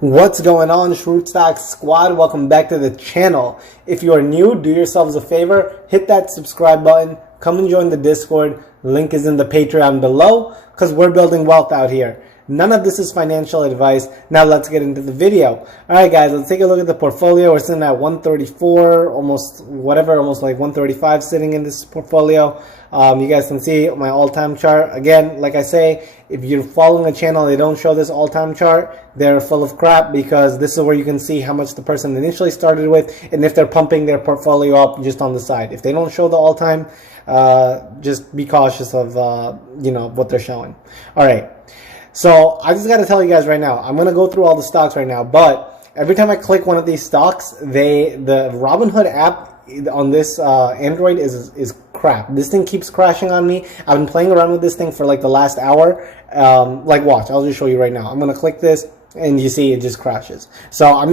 What's going on, Schrute Stock Squad? Welcome back to the channel. If you are new, do yourselves a favor, hit that subscribe button, come and join the Discord. Link is in the Patreon below because we're building wealth out here. None of this is financial advice. Now let's get into the video. Alright guys, let's take a look at the portfolio. We're sitting at 134, almost like 135 sitting in this portfolio. You guys can see my all-time chart. Again, like I say, if you're following a channel, they don't show this all-time chart. They're full of crap because this is where you can see how much the person initially started with and if they're pumping their portfolio up just on the side. If they don't show the all-time, just be cautious of what they're showing. Alright. So I just got to tell you guys right now, I'm going to go through all the stocks right now, but every time I click one of these stocks, the Robinhood app on this Android is crap. This thing keeps crashing on me. I've been playing around with this thing for like the last hour. Watch, I'll just show you right now. I'm going to click this and you see it just crashes. So I'm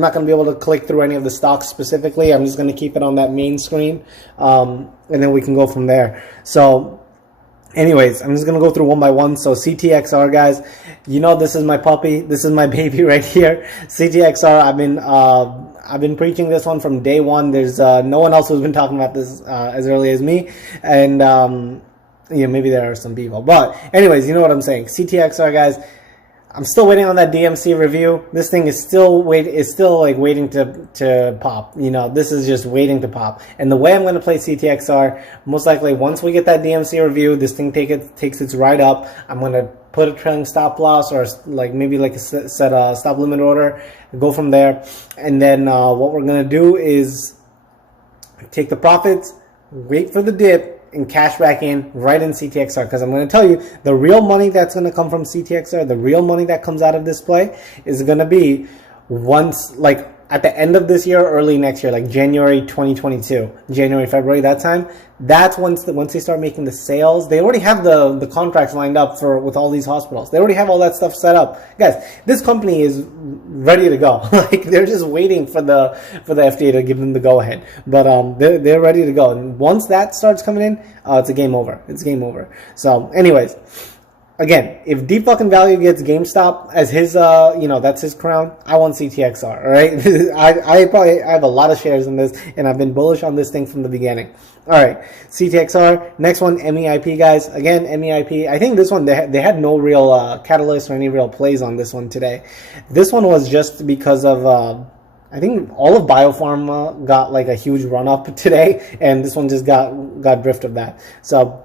not going to be able to click through any of the stocks specifically. I'm just going to keep it on that main screen. And then we can go from there. So anyways, I'm just going to go through one by one. So CTXR, guys, this is my puppy. This is my baby right here. CTXR, I've been preaching this one from day one. There's no one else who's been talking about this as early as me. And, maybe there are some people. But anyways, you know what I'm saying. CTXR, guys, I'm still waiting on that DMC review. This thing is still waiting to pop. This is just waiting to pop. And the way I'm going to play CTXR, most likely once we get that DMC review, this thing takes its ride up. I'm going to put a trailing stop loss or maybe a set stop limit order, go from there. And then what we're going to do is take the profits, wait for the dip, and cash back in right in CTXR, because I'm going to tell you the real money that's going to come from CTXR, the real money that comes out of this play is going to be once at the end of this year, early next year, like January 2022, January, February, that time. That's once they start making the sales. They already have the contracts lined up with all these hospitals. They already have all that stuff set up. Guys, this company is ready to go. They're just waiting for the FDA to give them the go ahead. But they're ready to go. And once that starts coming in, it's a game over. It's game over. So anyways, again, if Deep Fucking Value gets GameStop as his, that's his crown, I want CTXR, all right? I have a lot of shares in this, and I've been bullish on this thing from the beginning. All right, CTXR. Next one, MEIP, guys. Again, MEIP. I think this one, they had no real catalyst or any real plays on this one today. This one was just because of... I think all of Biopharma got a huge run-up today, and this one just got drift of that. So...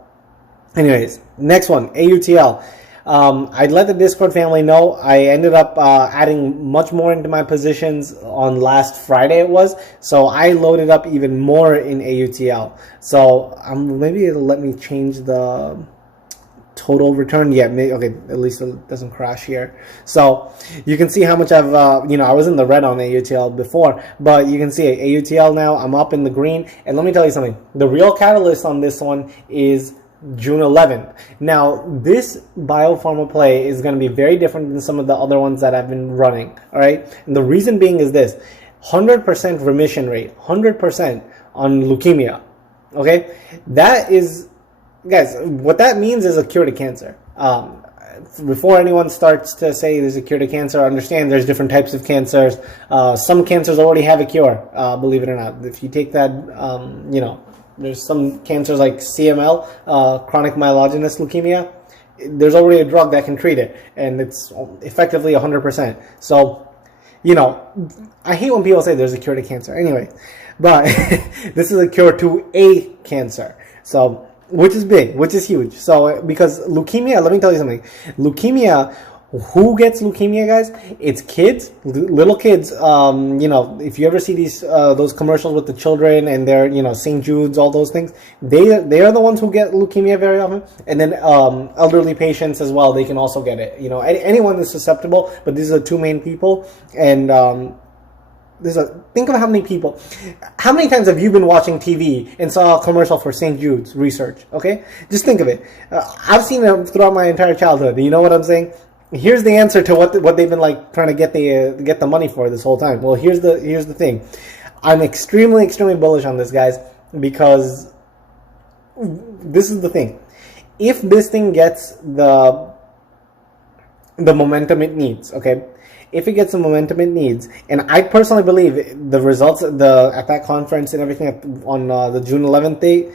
anyways, next one, AUTL. I'd let the Discord family know I ended up adding much more into my positions on last Friday it was. So I loaded up even more in AUTL. So maybe it'll let me change the total return. Yeah, okay, at least it doesn't crash here. So you can see how much I've, I was in the red on AUTL before, but you can see AUTL now, I'm up in the green. And let me tell you something. The real catalyst on this one is June 11th. Now, this biopharma play is going to be very different than some of the other ones that I've been running. All right. And the reason being is this: 100% remission rate, 100% on leukemia. Okay. That is, guys, what that means is a cure to cancer. Before anyone starts to say there's a cure to cancer, understand there's different types of cancers. Some cancers already have a cure, believe it or not. If you take that, there's some cancers like CML, chronic myelogenous leukemia. There's already a drug that can treat it, and it's effectively 100%. So, I hate when people say there's a cure to cancer. Anyway, but this is a cure to a cancer. So, which is big, which is huge. So, because leukemia, let me tell you something. Leukemia, who gets leukemia, guys? It's kids, little kids. If you ever see those commercials with the children and they're, St. Jude's, all those things, they are the ones who get leukemia very often. And then elderly patients as well, they can also get it. Anyone is susceptible, but these are the two main people. And think of how many times have you been watching TV and saw a commercial for St. Jude's research? Okay, just think of it. I've seen it throughout my entire childhood. You know what I'm saying? Here's the answer to what they've been trying to get the money for this whole time. Well, here's the thing. I'm extremely bullish on this, guys, because this is the thing. If this thing gets the the momentum it needs, okay? If it gets the momentum it needs, and I personally believe the results at that conference and everything on the June 11th date,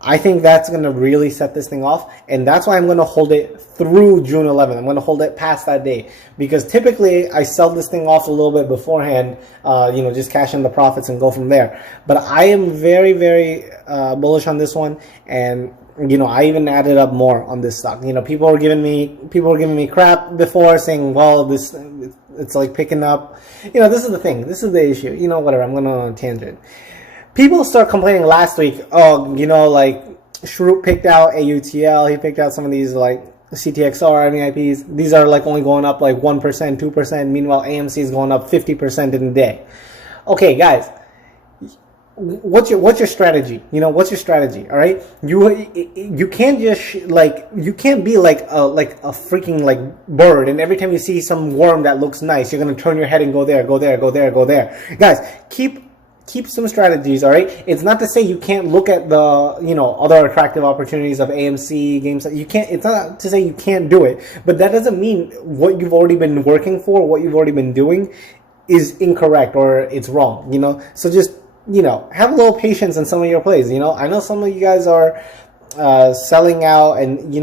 I think that's going to really set this thing off, and that's why I'm going to hold it through June 11th. I'm going to hold it past that day, because typically I sell this thing off a little bit beforehand, just cash in the profits and go from there. But I am very, very bullish on this one, and I even added up more on this stock. People were giving me crap before, saying, well, it's like picking up. This is the thing. This is the issue. Whatever. I'm going on a tangent. People start complaining last week, like Schrute picked out AUTL, he picked out some of these like CTXR, MEIPs. These are like only going up like 1%, 2%. Meanwhile, AMC is going up 50% in a day. Okay, guys, what's your strategy? What's your strategy? All right, you can't just you can't be like a freaking like bird, and every time you see some worm that looks nice, you're gonna turn your head and go there, go there, go there, go there. Guys, keep some strategies, all right? It's not to say you can't look at the, other attractive opportunities of AMC games. It's not to say you can't do it, but that doesn't mean what you've already been working for, what you've already been doing is incorrect or it's wrong, So just, have a little patience in some of your plays, I know some of you guys are selling out, and,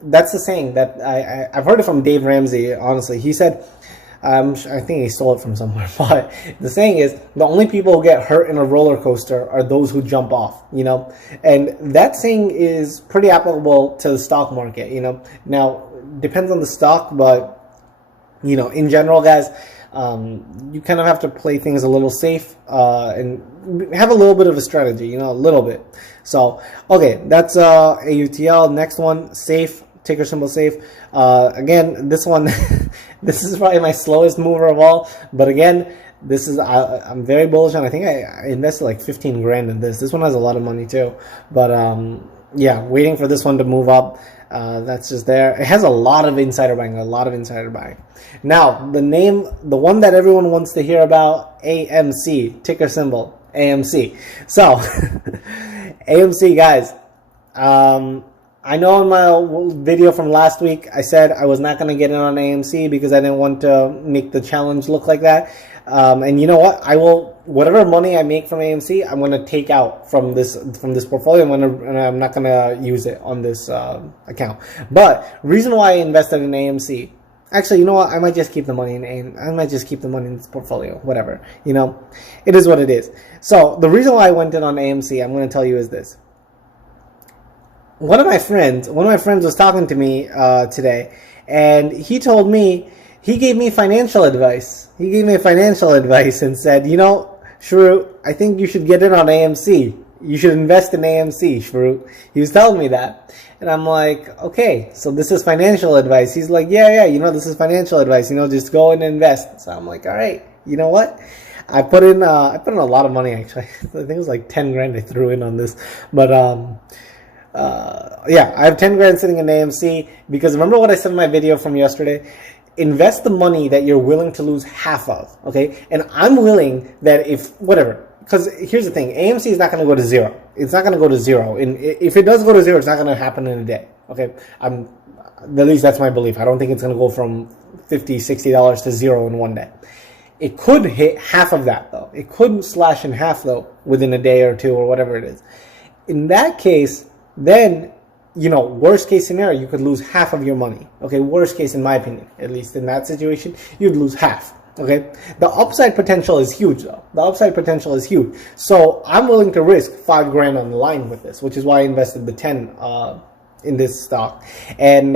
that's the saying that I've heard it from Dave Ramsey, honestly. He said, I think he stole it from somewhere, but the saying is the only people who get hurt in a roller coaster are those who jump off, and that saying is pretty applicable to the stock market, Now, depends on the stock, but, in general, guys, you kind of have to play things a little safe and have a little bit of a strategy, a little bit. So, okay, that's AUTL. Next one, SAFE. Ticker symbol SAFE. Again, this one, this is probably my slowest mover of all. But again, this is I'm very bullish on. I think I invested like 15 grand in this. This one has a lot of money too. But yeah, waiting for this one to move up. That's just there. It has a lot of insider buying. Now, the one that everyone wants to hear about, AMC, ticker symbol AMC. So, AMC, guys. I know in my video from last week, I said I was not going to get in on AMC because I didn't want to make the challenge look like that. And you know what? Whatever money I make from AMC, I'm going to take out from this portfolio. And I'm not going to use it on this account. But reason why I invested in AMC, actually, you know what? I might just keep the money I might just keep the money in this portfolio. Whatever. It is what it is. So the reason why I went in on AMC, I'm going to tell you is this. One of my friends was talking to me today, and he gave me financial advice. He gave me financial advice and said, Schrute, I think you should get in on AMC. You should invest in AMC, Schrute. He was telling me that. And I'm like, okay, so this is financial advice. He's like, yeah, this is financial advice. Just go and invest. So I'm like, all right, you know what? I put in a lot of money, actually. I think it was like 10 grand I threw in on this. But, yeah, I have 10 grand sitting in AMC because remember what I said in my video from yesterday? Invest the money that you're willing to lose half of, okay? And I'm willing that because here's the thing, AMC is not going to go to zero. It's not going to go to zero. And if it does go to zero, it's not going to happen in a day, okay? At least that's my belief. I don't think it's going to go from $50, $60 to zero in one day. It could hit half of that, though. It could slash in half, though, within a day or two or whatever it is. In that case, then, worst case scenario, you could lose half of your money. Okay, worst case in my opinion, at least in that situation, you'd lose half. Okay, the upside potential is huge though. The upside potential is huge. So I'm willing to risk 5 grand on the line with this, which is why I invested the 10 in this stock. And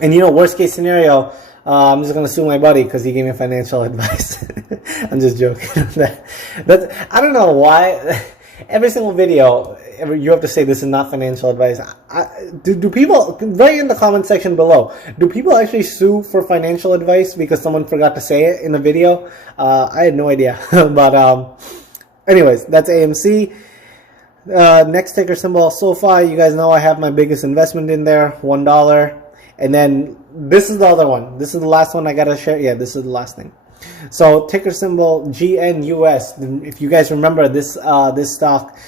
worst case scenario, I'm just gonna sue my buddy because he gave me financial advice. I'm just joking. I don't know why. Every single video, you have to say this is not financial advice. Do people, right in the comment section below, do people actually sue for financial advice because someone forgot to say it in the video? I had no idea. But anyways, that's AMC. Next ticker symbol, SoFi. You guys know I have my biggest investment in there, $1. And then this is the other one. This is the last one I got to share. Yeah, this is the last thing. So ticker symbol GNUS. If you guys remember this stock,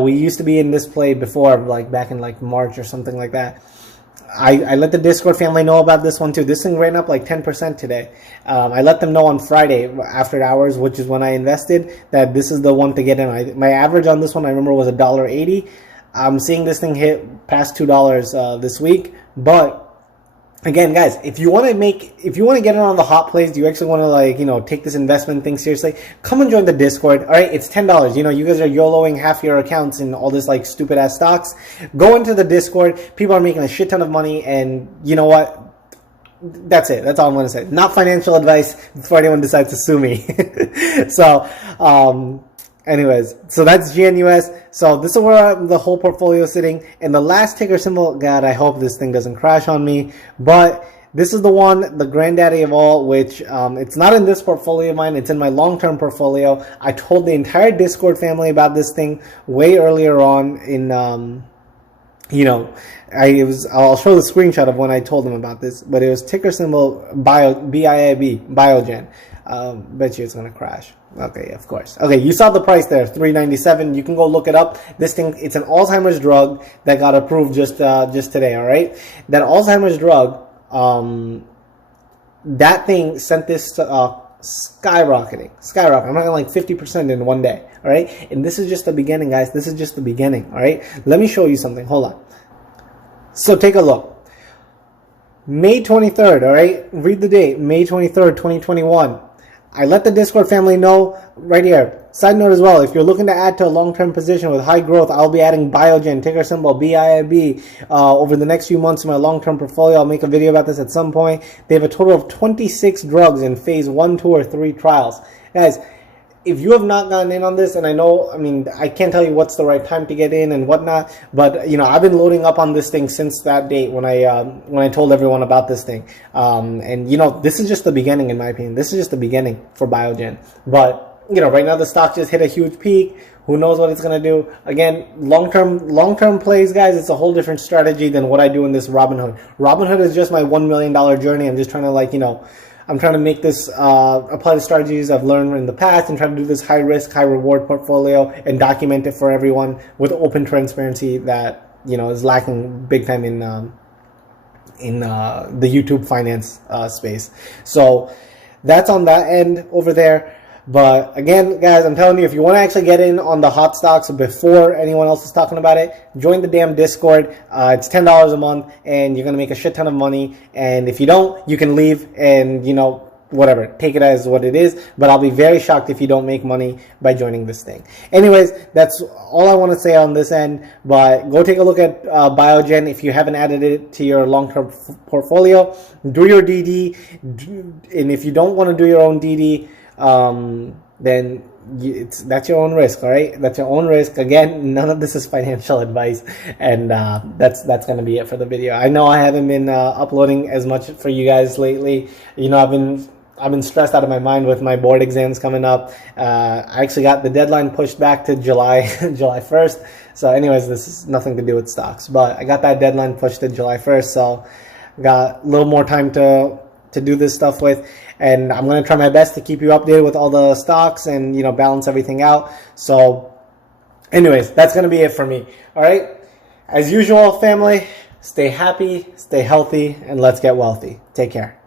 we used to be in this play before, like back in like March or something like that. I let the Discord family know about this one too. This thing ran up like 10% today. I let them know on Friday after hours, which is when I invested, that this is the one to get in. My average on this one, I remember, was $1.80. I'm seeing this thing hit past $2 this week. But again, guys, if you want to get in on the hot plays, you actually want to, like, take this investment thing seriously, come and join the Discord. All right, it's $10. You guys are YOLOing half your accounts in all this like stupid ass stocks. Go into the Discord. People are making a shit ton of money, and you know what? That's it. That's all I'm going to say. Not financial advice before anyone decides to sue me. So, anyways, so that's GNUS. So this is where the whole portfolio is sitting. And the last ticker symbol, God, I hope this thing doesn't crash on me. But this is the one, the granddaddy of all, which it's not in this portfolio of mine. It's in my long-term portfolio. I told the entire Discord family about this thing way earlier on in, I'll show the screenshot of when I told them about this. But it was ticker symbol BIAB, Biogen. Bet you it's going to crash. Okay, of course. Okay, you saw the price there, $3.97. You can go look it up. This thing, it's an Alzheimer's drug that got approved just today, all right? That Alzheimer's drug, that thing sent this skyrocketing. I'm talking like 50% in one day, all right? And this is just the beginning, guys. This is just the beginning, all right? Let me show you something. Hold on. So take a look. May 23rd, all right? Read the date, May 23rd, 2021. I let the Discord family know right here. Side note as well, if you're looking to add to a long-term position with high growth, I'll be adding Biogen, ticker symbol BIAB, over the next few months in my long-term portfolio. I'll make a video about this at some point. They have a total of 26 drugs in phase 1, 2, or 3 trials. Guys, if you have not gotten in on this, and I can't tell you what's the right time to get in and whatnot, but I've been loading up on this thing since that date when I told everyone about this thing. This is just the beginning, in my opinion. This is just the beginning for Biogen. But right now the stock just hit a huge peak. Who knows what it's gonna do? Again, long-term plays, guys. It's a whole different strategy than what I do in this Robinhood. Robinhood is just my $1 million journey. I'm just trying to I'm trying to make this, apply the strategies I've learned in the past and try to do this high risk, high reward portfolio and document it for everyone with open transparency that, is lacking big time in the YouTube finance space. So that's on that end over there. But again, guys, I'm telling you, if you want to actually get in on the hot stocks before anyone else is talking about it, join the damn Discord. It's $10 a month, and you're going to make a shit ton of money. And if you don't, you can leave and, whatever, take it as what it is. But I'll be very shocked if you don't make money by joining this thing. Anyways, that's all I want to say on this end. But go take a look at Biogen if you haven't added it to your long-term portfolio. Do your DD. And if you don't want to do your own DD, then that's your own risk, all right? That's your own risk. Again, none of this is financial advice, and that's going to be it for the video. I know I haven't been uploading as much for you guys lately. I've been stressed out of my mind with my board exams coming up. I actually got the deadline pushed back to July 1st. So anyways, this is nothing to do with stocks, but I got that deadline pushed to July 1st, so got a little more time to do this stuff with, and I'm going to try my best to keep you updated with all the stocks and balance everything out. So anyways, that's going to be it for me. All right, as usual, family, stay happy, stay healthy, and let's get wealthy. Take care.